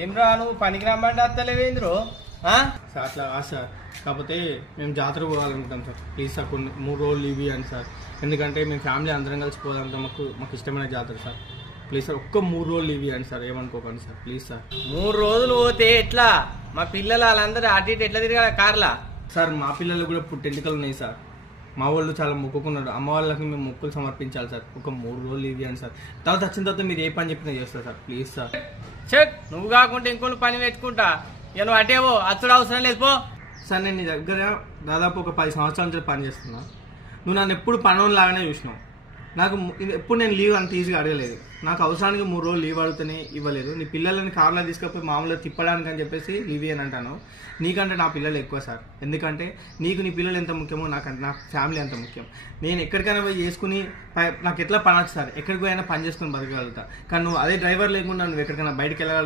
ఏం రా నువ్వు పనికి రమ్మంటే అత్తలేవేంద్రు సార్ అట్లా కాదు సార్, కాకపోతే మేము జాతర పోవాలనుకుంటాం సార్. ప్లీజ్ సార్ కొన్ని 3 రోజులు లీవ్ ఇవ్వండి సార్. ఎందుకంటే మేము ఫ్యామిలీ అందరం కలిసి పోదాం, మాకు ఇష్టమైన జాతర సార్. ప్లీజ్ సార్ ఒక్క 3 రోజులు లీవ్ ఇవ్వండి సార్, ఏమనుకోకండి సార్ ప్లీజ్ సార్. 3 రోజులు పోతే ఎట్లా? మా పిల్లలు వాళ్ళందరూ అటు ఇటు ఎట్లా తిరగాల కార్లా? సార్ మా పిల్లలు కూడా పుట్టెంటుకలు ఉన్నాయి సార్. మా వాళ్ళు చాలా మొక్కుకున్నారు, అమ్మ వాళ్ళకి మేము మొక్కులు సమర్పించాలి సార్. ఒక 3 రోజులు లీవ్ ఇవ్వండి సార్. తర్వాత వచ్చిన తర్వాత మీరు ఏ పని చెప్పినా చేస్తారు సార్ ప్లీజ్ సార్. చెట్ నువ్వు కాకుంటే ఇంకోళ్ళు పని పెట్టుకుంటా. ఇక నువ్వు అటేవో అచ్చుడు అవసరం లేదు పో. సార్ నేను నీ దగ్గర దాదాపు ఒక 10 సంవత్సరాల నుంచి పని చేస్తున్నా. నువ్వు నన్ను ఎప్పుడు పనులు లాగానే చూసినావు. నాకు ఎప్పుడు నేను లీవ్ అంత ఈజీగా అడగలేదు. నాకు అవసరానికి 3 రోజులు లీవ్ అడిగితేనే ఇవ్వలేదు. నీ పిల్లలని కార్లో తీసుకపోయి మామూలుగా తిప్పడానికి అని చెప్పేసి లీవ్ అని అంటాను. నీకంటే నా పిల్లలు ఎక్కువ సార్. ఎందుకంటే నీకు నీ పిల్లలు ఎంత ముఖ్యమో నాకంటే నా ఫ్యామిలీ ఎంత ముఖ్యం. నేను ఎక్కడికైనా పోయి చేసుకుని నాకు ఎట్లా పని వచ్చు సార్, ఎక్కడికి పోయినా పని చేసుకుని బతకగలుగుతా. కానీ నువ్వు అదే డ్రైవర్ లేకుండా నువ్వు ఎక్కడికైనా బయటకు వెళ్ళగలుగుతా